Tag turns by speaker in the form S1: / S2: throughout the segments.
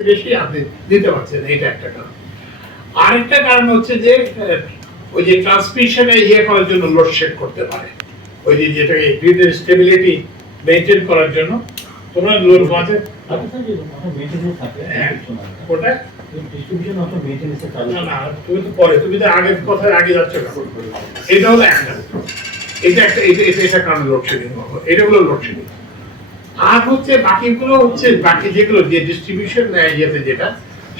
S1: বেশি আপনি দিতে পারছেন এটা একটা কারণ। আরেকটা কারণ হচ্ছে যে ওই যে ট্রান্সমিশনে ইয়ে করার জন্য লোডশেড করতে পারে। ওই যে যেটাকে গ্রিডের স্টেবিলিটি মেনটেন করার জন্য। তোমরা লোড হ্যাঁ, ওটা না না তুমি তো পরে তুমি তো আগের কথায় আগে যাচ্ছ না এটা হলো একটা। এটা একটা এটা এটা কারণ লোডশেডিং এটা হলো লোডশেডিং আর হচ্ছে বাকিগুলো হচ্ছে বাকি যেগুলো যে ডিস্ট্রিবিউশন নেয় ইয়েতে যেটা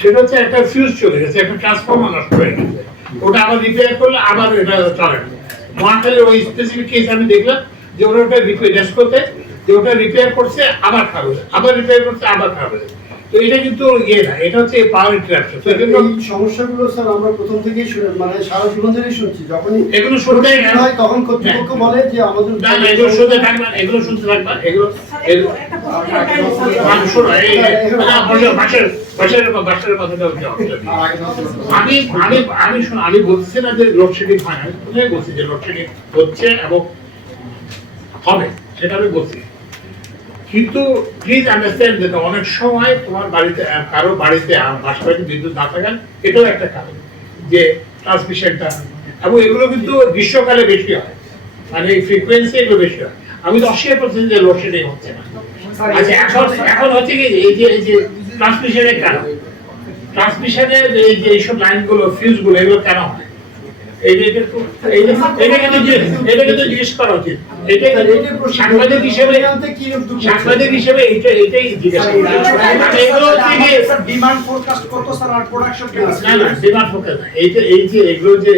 S1: সেটা হচ্ছে একটা ফিউজ চলে গেছে একটা ট্রান্সফর্মার নষ্ট হয়ে গেছে। ওটা আবার রিপেয়ার করলে আবার এটা চলে না মহাখালীর ওই স্পেসিফিক কেস আমি দেখলাম যে ওরা ওটা রিপেয়ার করতে যে ওটা রিপেয়ার করছে আবার হয়েছে আবার রিপেয়ার করছে আবার হয়েছে তো এটা কিন্তু ইয়ে না এটা হচ্ছে পাওয়ার ইন্টারাপশন
S2: এই সমস্যাগুলো স্যার আমরা প্রথম থেকেই শুনে মানে সারা জীবন ধরেই শুনছি। যখনই
S1: এগুলো শুনতে
S2: হয় তখন কর্তৃপক্ষ বলে যে আমাদের
S1: এগুলো শুনতে থাকবে না, এগুলো শুনতে থাকবে না, এগুলো আমি। আমি আমি আমি বলছি না যে লোডশেডিং হয় বলছি যে লোডশেডিং হচ্ছে এবং হবে সেটা আমি বলছি কিন্তু প্লিজ আন্ডারস্ট্যান্ড যে অনেক সময় তোমার বাড়িতে কারও বাড়িতে আহ, বাসা বাড়িতে বিদ্যুৎ না থাকার এটাও একটা কারণ যে ট্রান্সমিশনটা এবং এগুলো কিন্তু গ্রীষ্মকালে বেশি হয় মানে এই ফ্রিকোয়েন্সি এগুলো বেশি হয় আমি তো অস্বীকার করছি যে লোডশেডিং হচ্ছে না। আচ্ছা এখন এখন হচ্ছে কি এই যে এই যে ট্রান্সমিশনের কেন? ট্রান্সমিশনের এই যে এইসব লাইনগুলো ফিউজগুলো এগুলো কেন হয়? সাংবাদিক হিসেবে সাংবাদিক হিসেবে এটাই জিজ্ঞেস। মানে
S2: ডিমান্ড ফোরকাস্ট কত স্যার প্রোডাকশন
S1: না না ডিমান্ড না। এই যে এই যে এগুলো যে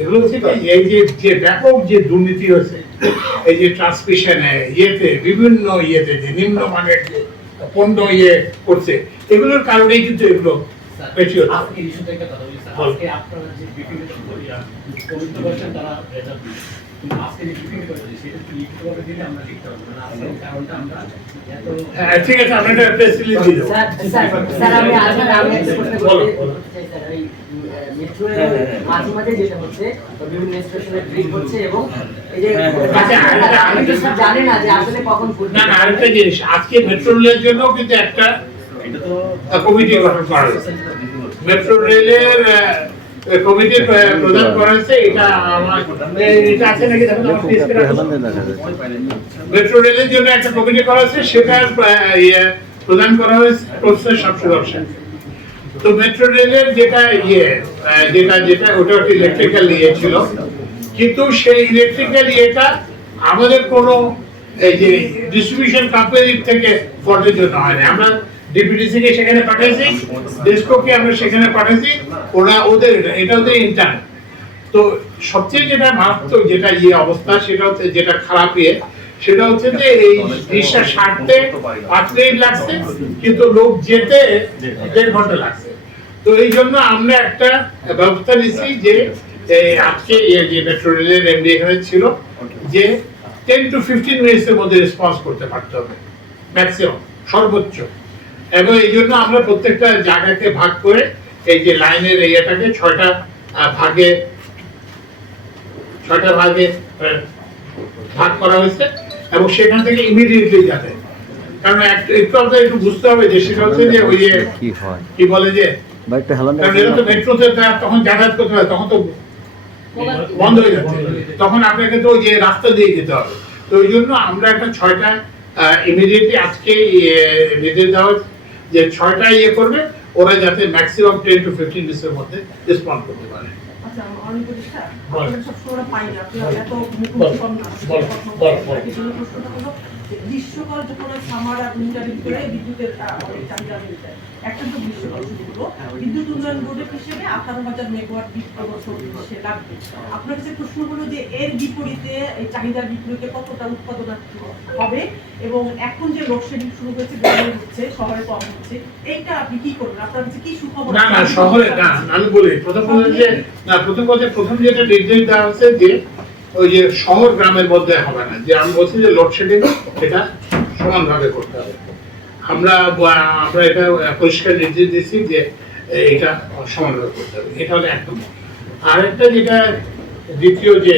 S1: এগুলো হচ্ছে এই যে ব্যাপক যে দুর্নীতি হয়েছে এই যে ট্রান্সমিশনে ইয়েতে বিভিন্ন ইয়েতে যে নিম্ন মানের যে পণ্য ইয়ে করছে এগুলোর কারণেই কিন্তু এগুলো বেশি হচ্ছে।
S3: আজকে আপনারা যে ব্রিফিং কমিটি করছেন তারা রেজাল্ট কিন্তু আজকে যে ব্রিফিং করেছে সেটা একটু লিখিতভাবে দিলে আমরা লিখতে পারব না? আসলে কারণটা আমরা এত
S1: হ্যাঁ ঠিক আছে আমরা একটা প্রেস রিলিজ দিয়ে দেবো।
S4: স্যার স্যার স্যার আমি আজকে আমি একটা প্রশ্ন
S1: বলো,
S4: করতে
S1: বলো।
S4: করতে চাই স্যার ওই মেট্রো মাঝে মাঝে যেটা হচ্ছে তো বিভিন্ন স্টেশনে ব্রিক হচ্ছে এবং এই যে
S1: আচ্ছা,
S4: আমি তো জানি না যে আসলে কখন
S1: না না আরেকটা জিনিস আজকে মেট্রো রেলের জন্য কিন্তু একটা কমিটি গঠন করা হয়েছে। মেট্রো রেলের কমিটি প্রদান করা হয়েছে এটা আমার এটা আছে নাকি। মেট্রো রেলের জন্য একটা কমিটি করা হয়েছে সেটার ইয়ে প্রদান করা হয়েছে প্রফেসর শামসুল হক তো মেট্রো রেলের যেটা ইয়ে যেটা যেটা ওটা একটা ইলেকট্রিক্যাল ইয়ে ছিল। কিন্তু সেই ইলেকট্রিক্যাল ইয়েটা আমাদের কোনো এই যে ডিস্ট্রিবিউশন কোম্পানির থেকে ফর্টের জন্য হয়নি আমরা সেখানে পাঠাইছি ডেস্কোকে আমরা সেখানে পাঠাইছি, ওরা ওদের এটা- ওদের ইন্টার্ন তো সবচেয়ে যেটা যেটা ইয়ে অবস্থা, সেটা হচ্ছে যেটা খারাপ ইয়ে সেটা হচ্ছে যে এই সারতে লাগছে, কিন্তু লোক যেতে দেড় ঘণ্টা লাগছে। তো এই জন্য আমরা একটা ব্যবস্থা নিচ্ছি যে আজকে এই যে মেট্রো রেলের এমডি এখানে ছিল, যে টেন টু ফিফটিন মিনিটস এর মধ্যে রেসপন্স করতে পারতে হবে ম্যাক্সিমাম সর্বোচ্চ। এবং এই জন্য আমরা প্রত্যেকটা জায়গাকে ভাগ করে এই যে লাইনের এরিয়াটাকে ছয়টা ভাগে ছয়টা ভাগে ভাগ করা হয়েছে এবং সেখান থেকে ইমিডিয়েটলি যাবে। কারণ একটু একটু বুঝতে হবে যে সেটা হচ্ছে যে ওই যে
S5: কি
S1: বলে যে মেট্রোতে তখন যাতায়াত করতে হয় তখন তো বন্ধ হয়ে যাচ্ছে। তখন আপনাকে তো ওই যে রাস্তা দিয়ে যেতে হবে। তো ওই জন্য আমরা একটা ছয়টা ইমিডিয়েটলি আজকে নির্দেশ দেওয়া যে ছয়টা ইয়ে করবে ওরা যাতে ম্যাক্সিমাম টেন টু ফিফটিন মিনিটের মধ্যে রেসপন্ড করতে পারে
S6: আচ্ছা।
S1: বল। বল। বল, বল,
S6: গ্রীষ্মকাল যখন summer আর এর ভিতরে বিদ্যুতের চাহিদা বেড়ে একটা তো গ্রীষ্মকাল শুরু হলো। বিদ্যুৎ উন্নয়ন বোর্ডের হিসেবে আঠারো হাজার মেগাওয়াট বিদ্যুৎ সে লাগবে। আপনার কাছে প্রশ্ন হলো যে এর বিপরীতে এই চাহিদার বিপরীতে কতটা উৎপাদন হবে? এবং এখন যে লোডশেডিং শুরু হয়েছে গ্রামে হচ্ছে শহরে কম হচ্ছে এইটা আপনি কি করবেন? আপনার কাছে কি সুখবর?
S1: না না শহরে না আমি বলি প্রথম কথা যে না প্রথম কথা প্রথম যেটা নির্দেশ দেওয়া হচ্ছে যে ওই যে শহর গ্রামের মধ্যে হবে না। যে আমি বলছি যে লোডশেডিং এটা সমানভাবে করতে হবে। আমরা আমরা এটা পরিষ্কার নির্দেশ দিচ্ছি যে এটা সমানভাবে করতে হবে। এটা হলো এক নম্বর। আর একটা যেটা দ্বিতীয় যে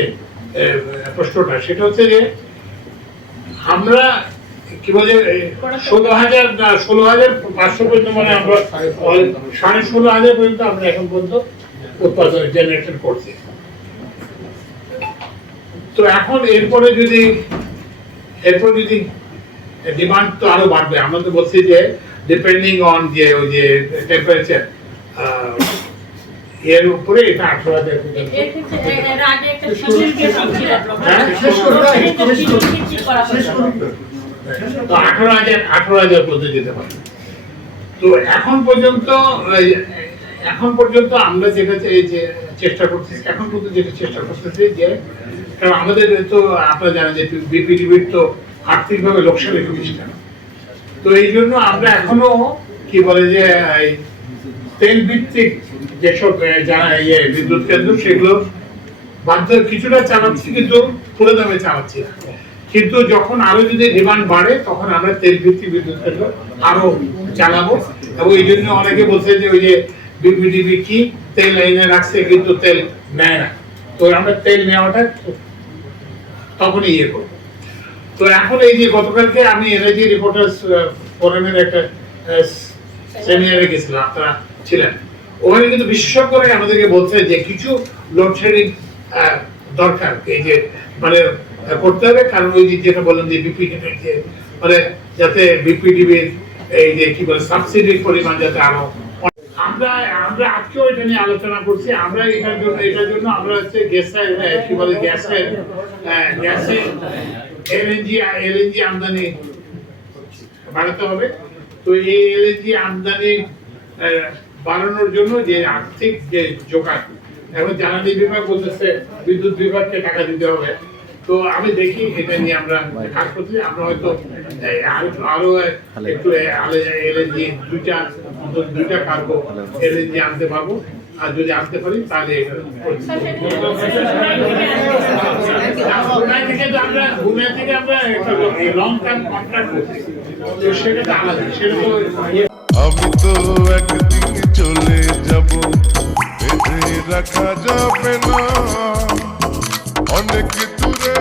S1: প্রশ্নটা সেটা হচ্ছে যে আমরা কি বলে ষোলো হাজার না ষোলো হাজার পাঁচশো পর্যন্ত মানে আমরা সাড়ে ষোলো হাজার। পর্যন্ত আমরা এখন পর্যন্ত উৎপাদন জেনারেশন করছি। তো এখন এরপরে যদি এরপর যদি ডিমান্ড তো আরও বাড়বে আমরা তো বলছি যে ডিপেন্ডিং অন যে ওই যে টেম্পারেচার এর উপরে এটা আঠারো হাজার। তো আঠারো হাজার আঠারো হাজার পর্যন্ত যেতে পারে। তো এখন পর্যন্ত এখন পর্যন্ত আমরা যেটা এই যে চেষ্টা করতেছি এখন পর্যন্ত যেটা চেষ্টা করতেছি যে, কারণ আমাদের তো, আপনারা জানেন যে বিপিডিবির তো আর্থিকভাবে লোকসান একটু বেশি না। তো এই জন্য আমরা এখনও কি বলে যে তেল ভিত্তিক যেসব যারা ইয়ে বিদ্যুৎ কেন্দ্র, সেগুলো বাধ্য কিছুটা চালাচ্ছি, কিন্তু পুরো দামে চালাচ্ছি না। কিন্তু যখন আরও যদি ডিমান্ড বাড়ে, তখন আমরা তেল ভিত্তিক বিদ্যুৎ কেন্দ্র আরও চালাবো এবং এই জন্য অনেকে বলছে যে, ওই যে বিপিডিবি কি তেল লাইনে রাখছে, কিন্তু তেল নেয় না। তো আমরা তেল নেওয়াটা তখনই ইয়ে করব। তো এখন এই যে গতকালকে আমি এনার্জি রিপোর্টার্স ফোরামের একটা সেমিনারে গেছিলাম, আপনারা ছিলেন। ওখানে কিন্তু বিশেষজ্ঞরা আমাদেরকে বলছে যে কিছু লোডশেডিং দরকার। এই যে মানে করতে হবে, কারণ ওই যে যেটা বললেন যে বিপিডিবি যে মানে যাতে বিপিডিবির এই যে কি বলে সাবসিডির পরিমাণ যাতে আরও আমরা আমরা আজকেও এটা নিয়ে আলোচনা করছি। আমরা এটার জন্য এটার জন্য আমরা হচ্ছে গ্যাসের কি বলে গ্যাসের গ্যাসের এলএনজি এলএনজি আমদানি বাড়াতে হবে। তো এই এলএনজি আমদানি বাড়ানোর জন্য যে আর্থিক যে জোগান এখন জ্বালানি বিভাগ বলতেছে, বিদ্যুৎ বিভাগকে টাকা দিতে হবে। তো আমি দেখি এটা নিয়ে আমরা কাজ করছি। আমরা হয়তো আরও একটু এলএনজি দুইটা দুইটা কার্গো আনতে পারব। আর যদি আনতে পারি, তাহলে লং টার্ম কন্ট্রাক্ট করছি।
S7: আমি তো একদিন চলে যাব, বেঁধে রাখা যাবে না। অনেক দূরে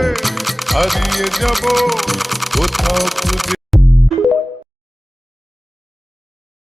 S7: হারিয়ে যাব, কোথাও খুঁজে